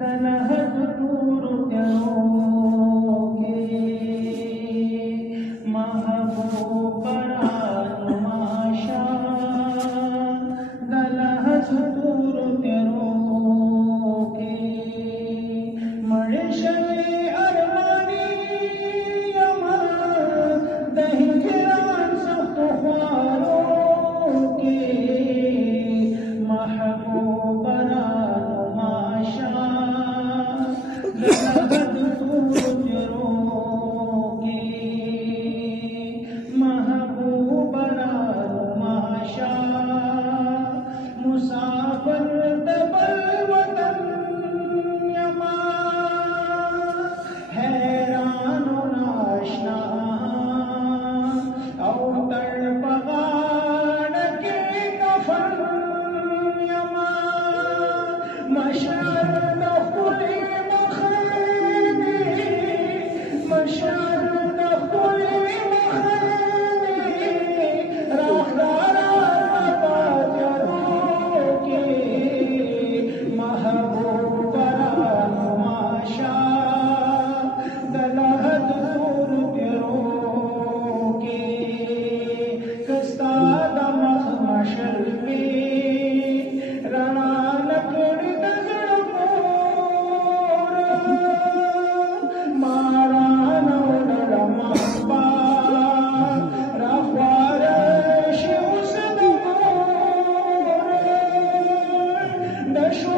दलहद दूर करो के महबूब नुमाशा दलहद दूर करो के मड़शरे अरमानी दही गिरान सख्त ख्वारों के महबूब नुमाशा दलहद दूर के महबूब नुमाशा मुसाफिर दबल वतन यमा हैरान नाशना औतर पगाड़ के कफन यमा मशर दखुली मखनी मशर दखुली मखनी राखदारा पाजरों के महबूब नुमाशा दलहद दूर करो के कस्ताद मखमशर पे रणा लकड़ी दगड़ मोर मारा नौडर मापा रखवार शिव सदमोर दशो